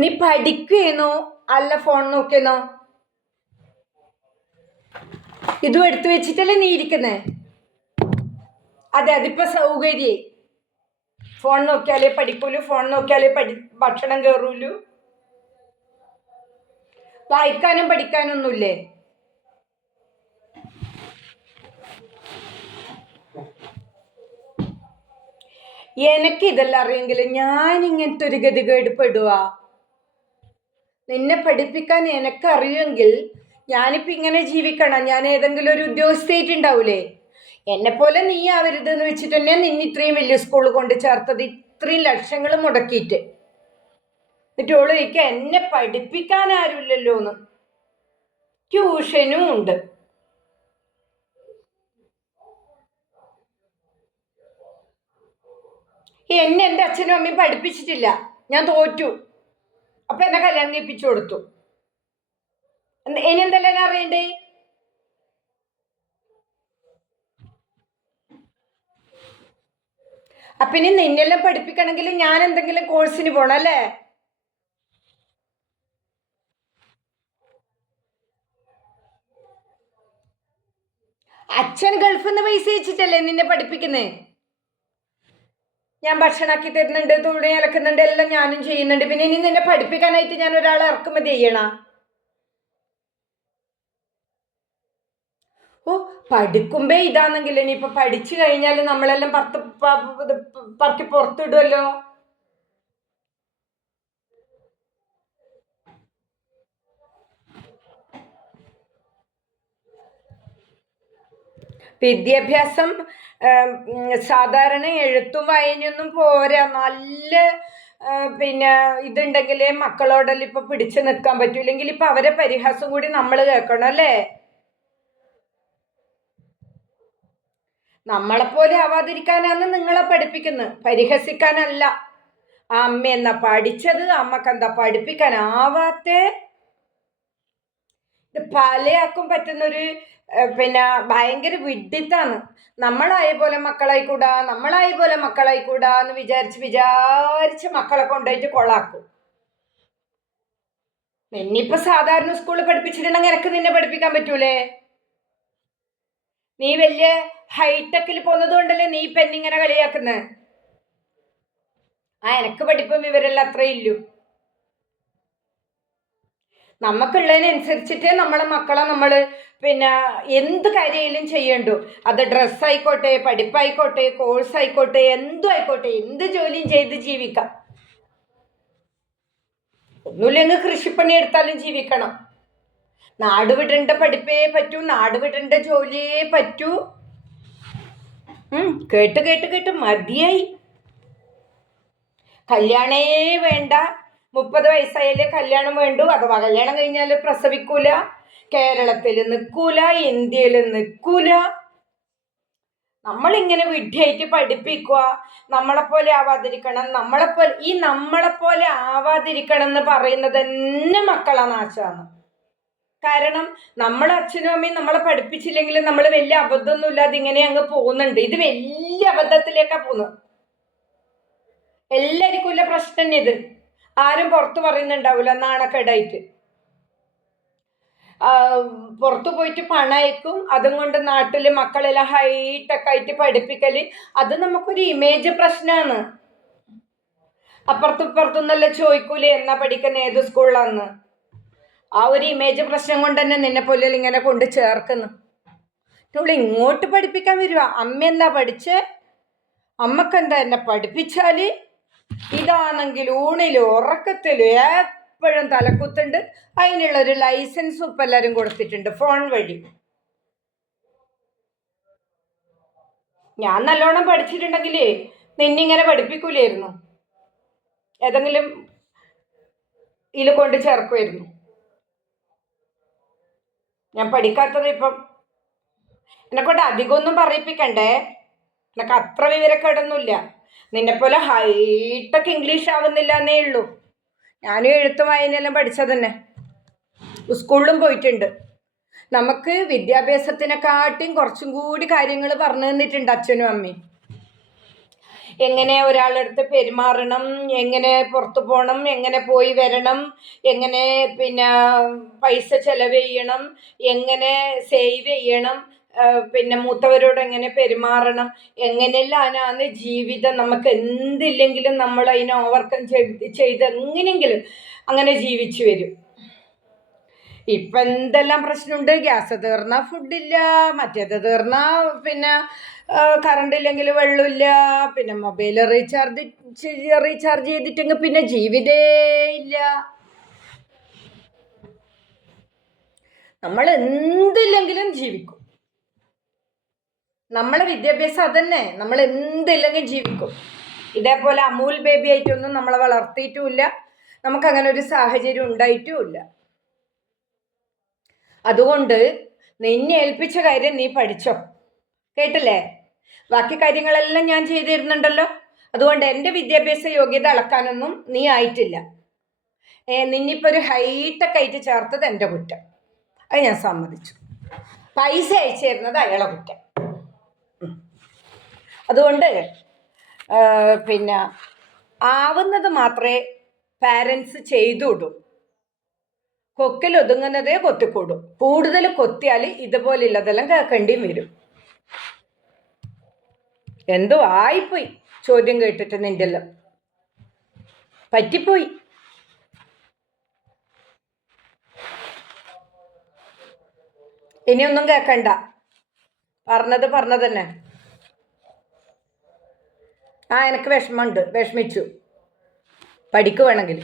നീ പഠിക്കുകയെന്നോ അല്ല ഫോൺ നോക്കിയെന്നോ ഇതും എടുത്തു വെച്ചിട്ടല്ലേ നീ ഇരിക്കുന്നേ? അതെ അതിപ്പോ സൗകര്യ. ഫോൺ നോക്കിയാലേ പഠിക്കൂലു ഫോൺ നോക്കിയാലേ പഠി ഭക്ഷണം കയറൂലു വായിക്കാനും പഠിക്കാനൊന്നുമില്ലേ? എനിക്ക് ഇതെല്ലാം അറിയെങ്കിൽ ഞാൻ ഇങ്ങനത്തെ ഒരു ഗതികേട് പെടുവാ നിന്നെ പഠിപ്പിക്കാൻ എനിക്ക് അറിയുമെങ്കിൽ ഞാനിപ്പോൾ ഇങ്ങനെ ജീവിക്കണം. ഞാൻ ഏതെങ്കിലും ഒരു ഉദ്യോഗസ്ഥയായിട്ടുണ്ടാവൂലേ? എന്നെ പോലെ നീ ആവരുത് എന്ന് വെച്ചിട്ട് തന്നെ നിന്നെ ഇത്രയും വലിയ സ്കൂളിൽ കൊണ്ട് ചേർത്തത് ഇത്രയും ലക്ഷങ്ങൾ മുടക്കിയിട്ട്. എന്നിട്ട് ഓൾ ചോദിക്കുക എന്നെ പഠിപ്പിക്കാൻ ആരുമില്ലല്ലോ എന്ന് ട്യൂഷനും ഉണ്ട്. എന്നെ എന്റെ അച്ഛനും അമ്മയും പഠിപ്പിച്ചിട്ടില്ല. ഞാൻ തോറ്റു. അപ്പൊ എന്നെ കല്യാണം കഴിപ്പിച്ചു കൊടുത്തു. ഇനി എന്തെല്ലാം അറിയണ്ടേ? അപ്പൊ ഇനി നിന്നെല്ലാം പഠിപ്പിക്കണമെങ്കിൽ ഞാൻ എന്തെങ്കിലും കോഴ്സിന് പോണം അല്ലേ? അച്ഛൻ ഗൾഫിൽ നിന്ന് പൈസ അയച്ചിട്ടല്ലേ നിന്നെ പഠിപ്പിക്കുന്നേ? ഞാൻ ഭക്ഷണമാക്കി തരുന്നുണ്ട് തുണി അലക്കുന്നുണ്ട് എല്ലാം ഞാനും ചെയ്യുന്നുണ്ട്. പിന്നെ ഇനി നിന്നെ പഠിപ്പിക്കാനായിട്ട് ഞാൻ ഒരാളെ ഇറക്കുമതി ചെയ്യണ? ഓ പഠിക്കുമ്പേ ഇതാണെങ്കിൽ ഇനിയിപ്പൊ പഠിച്ചു കഴിഞ്ഞാൽ നമ്മളെല്ലാം പറത്ത് പറക്കി പുറത്തിടുമല്ലോ വിദ്യാഭ്യാസം സാധാരണ എഴുത്തും വായനയൊന്നും പോരാ. നല്ല പിന്നെ ഇതുണ്ടെങ്കിലേ മക്കളോടെല്ലാം ഇപ്പൊ പിടിച്ചു നിൽക്കാൻ പറ്റൂ. ഇല്ലെങ്കിൽ ഇപ്പൊ അവരെ പരിഹാസം കൂടി നമ്മൾ കേൾക്കണം അല്ലേ? നമ്മളെപ്പോലെ ആവാതിരിക്കാനാണ് നിങ്ങളെ പഠിപ്പിക്കുന്നത്. പരിഹസിക്കാനല്ല. അമ്മ എന്നാ പഠിച്ചത് അമ്മയ്ക്ക് എന്താ പഠിപ്പിക്കാനാവാത്തേ? പലയാക്കും പറ്റുന്നൊരു പിന്നെ ഭയങ്കര വിഡിത്താണ്. നമ്മളായ പോലെ മക്കളായിക്കൂടാ നമ്മളായ പോലെ മക്കളായിക്കൂടാ എന്ന് വിചാരിച്ച് വിചാരിച്ച് മക്കളെ കൊണ്ടുപോയിട്ട് കൊളാക്കും നിന്നിപ്പോ സാധാരണ സ്കൂളിൽ പഠിപ്പിച്ചിട്ടുണ്ടെങ്കിൽ എനക്ക് നിന്നെ പഠിപ്പിക്കാൻ പറ്റൂലേ? നീ വലിയ ഹൈടെക്കിൽ പോകുന്നത് കൊണ്ടല്ലേ നീ എന്നിങ്ങനെ കളിയാക്കുന്നത് ആ എനക്ക് പഠിപ്പും ഇവരെല്ലാം അത്രേ ഇല്ലു. നമ്മളെ മക്കളെ നമ്മൾ പിന്നെ എന്ത് കാര്യമായാലും ചെയ്യണ്ടു. അത് ഡ്രസ്സായിക്കോട്ടെ പഠിപ്പായിക്കോട്ടെ കോഴ്സ് ആയിക്കോട്ടെ എന്തും ആയിക്കോട്ടെ എന്ത് ജോലിയും ചെയ്ത് ജീവിക്കാം. ഒന്നുമില്ലെങ്കിൽ കൃഷിപ്പണി എടുത്താലും ജീവിക്കണം. നാട് വിടേണ്ട പഠിപ്പേ പറ്റൂ നാട് വിടേണ്ട ജോലിയേ പറ്റൂ. കേട്ട് കേട്ട് കേട്ട് മതിയായി. കല്യാണേ വേണ്ട. മുപ്പത് വയസ്സായാലേ കല്യാണം വേണ്ടു. അഥവാ കല്യാണം കഴിഞ്ഞാൽ പ്രസവിക്കൂല. കേരളത്തിൽ നിൽക്കൂല ഇന്ത്യയിൽ നിൽക്കൂല. നമ്മളിങ്ങനെ വിഡ്ഢിയായിട്ട് പഠിപ്പിക്കുക നമ്മളെപ്പോലെ ആവാതിരിക്കണം നമ്മളെപ്പോലെ ഈ നമ്മളെപ്പോലെ ആവാതിരിക്കണം എന്ന് പറയുന്നത് തന്നെ മക്കളെ നാശമാണ്. കാരണം നമ്മളെ അച്ഛനും അമ്മയും നമ്മളെ പഠിപ്പിച്ചില്ലെങ്കിൽ നമ്മൾ വലിയ അബദ്ധമൊന്നും ഇല്ലാതെ ഇങ്ങനെ അങ്ങ് പോകുന്നുണ്ട്. ഇത് വലിയ അബദ്ധത്തിലേക്കാ പോകുന്നത്. എല്ലാവർക്കും ഉള്ള പ്രശ്നം ഇത്. ആരും പുറത്ത് പറയുന്നുണ്ടാവില്ല നാണക്കേടായിട്ട്. പുറത്ത് പോയിട്ട് പണം അയക്കും അതും കൊണ്ട് നാട്ടിൽ മക്കളെല്ലാം ഹൈടെക് ആയിട്ട് പഠിപ്പിക്കൽ അത് നമുക്കൊരു ഇമേജ് പ്രശ്നമാണ് അപ്പുറത്തും ഇപ്പുറത്തുനിന്നല്ലേ ചോദിക്കൂലേ എന്നാ പഠിക്കുന്ന ഏത് സ്കൂളിലാന്ന്? ആ ഒരു ഇമേജ് പ്രശ്നം കൊണ്ട് തന്നെ നിന്നെ പോലെ ഇങ്ങനെ കൊണ്ട് ചേർക്കുന്നു. ഇവിടെ ഇങ്ങോട്ട് പഠിപ്പിക്കാൻ വരുക. അമ്മ എന്താ പഠിച്ചേ? അമ്മക്കെന്താ എന്നെ പഠിപ്പിച്ചാൽ? ഇതാണെങ്കിൽ ഊണിലും ഉറക്കത്തിലും എപ്പോഴും തലക്കുത്തുണ്ട്. അതിനുള്ള ഒരു ലൈസൻസും ഇപ്പം എല്ലാവരും കൊടുത്തിട്ടുണ്ട് ഫോൺ വഴി. ഞാൻ നല്ലോണം പഠിച്ചിട്ടുണ്ടെങ്കിലേ നിന്നിങ്ങനെ പഠിപ്പിക്കൂലായിരുന്നു. ഏതെങ്കിലും ഇതിൽ കൊണ്ട് ചേർക്കുമായിരുന്നു ഞാൻ പഠിക്കാത്തത് ഇപ്പം എന്നെക്കൊണ്ട് അധികമൊന്നും പറയിപ്പിക്കണ്ടേ. എനക്ക് അത്ര വിവരക്കേടൊന്നുമില്ല. നിന്നെപ്പോലെ ഹൈടെക് ഇംഗ്ലീഷ് ആവുന്നില്ല എന്നേ ഉള്ളൂ. ഞാനും എഴുത്തും വായനയെല്ലാം പഠിച്ചത് തന്നെ. സ്കൂളിലും പോയിട്ടുണ്ട്. നമുക്ക് വിദ്യാഭ്യാസത്തിനെക്കാട്ടിയും കുറച്ചും കൂടി കാര്യങ്ങൾ പറഞ്ഞു തന്നിട്ടുണ്ട് അച്ഛനും അമ്മയും. എങ്ങനെ ഒരാളടുത്ത് പെരുമാറണം എങ്ങനെ പുറത്തു പോകണം എങ്ങനെ പോയി വരണം എങ്ങനെ പിന്നെ പൈസ ചെലവ് ചെയ്യണം എങ്ങനെ സേവ് ചെയ്യണം പിന്നെ മൂത്തവരോട് എങ്ങനെ പെരുമാറണം? എങ്ങനെയെല്ലാമാണ് ജീവിതം നമുക്ക് എന്തില്ലെങ്കിലും നമ്മൾ അതിനെ ഓവർകം ചെയ്ത് ചെയ്ത് എങ്ങനെയെങ്കിലും അങ്ങനെ ജീവിച്ചു വരും. ഇപ്പം എന്തെല്ലാം പ്രശ്നമുണ്ട്? ഗ്യാസ് തീർന്നാൽ ഫുഡില്ല മറ്റേത് തീർന്നാൽ പിന്നെ കറണ്ട് ഇല്ലെങ്കിൽ വെള്ളമില്ല പിന്നെ മൊബൈൽ റീചാർജ് റീചാർജ് ചെയ്തിട്ടെങ്കിൽ പിന്നെ ജീവിതേ ഇല്ല. നമ്മൾ എന്തില്ലെങ്കിലും ജീവിക്കും. നമ്മളെ വിദ്യാഭ്യാസം അതന്നെ. നമ്മൾ എന്തില്ലെങ്കിൽ ജീവിക്കും. ഇതേപോലെ അമൂൽ ബേബി ആയിട്ടൊന്നും നമ്മളെ വളർത്തിയിട്ടുമില്ല. നമുക്ക് അങ്ങനെ ഒരു സാഹചര്യം ഉണ്ടായിട്ടുമില്ല. അതുകൊണ്ട് നിന്നെ ഏൽപ്പിച്ച കാര്യം നീ പഠിച്ചോ. കേട്ടില്ലേ? ബാക്കി കാര്യങ്ങളെല്ലാം ഞാൻ ചെയ്തിരുന്നുണ്ടല്ലോ. അതുകൊണ്ട് എന്റെ വിദ്യാഭ്യാസ യോഗ്യത അളക്കാനൊന്നും നീ ആയിട്ടില്ല. നിന്നിപ്പോൾ ഒരു ഹൈടെക് ആയിട്ട് ചേർത്തത് എന്റെ കുറ്റം. അത് ഞാൻ സമ്മതിച്ചു. പൈസ അയച്ചു തരുന്നത് അയാളെ കുറ്റം. അതുകൊണ്ട് പിന്നെ ആവുന്നത് മാത്രമേ പാരൻസ് ചെയ്തുവിടും. കൊക്കിൽ ഒതുങ്ങുന്നതേ കൊത്തിക്കൂടും. കൂടുതൽ കൊത്തിയാൽ ഇതുപോലുള്ളതെല്ലാം കേൾക്കേണ്ടിയും വരും. എന്തോ ആയിപ്പോയി ചോദ്യം കേട്ടിട്ട് നിന്റെ എല്ലാം പറ്റിപ്പോയി. ഇനിയൊന്നും കേൾക്കണ്ട. പറഞ്ഞത് പറഞ്ഞത് തന്നെ ആ എനിക്ക് വിഷമമുണ്ട്. വിഷമിച്ചു. പഠിക്കുവാണെങ്കിൽ.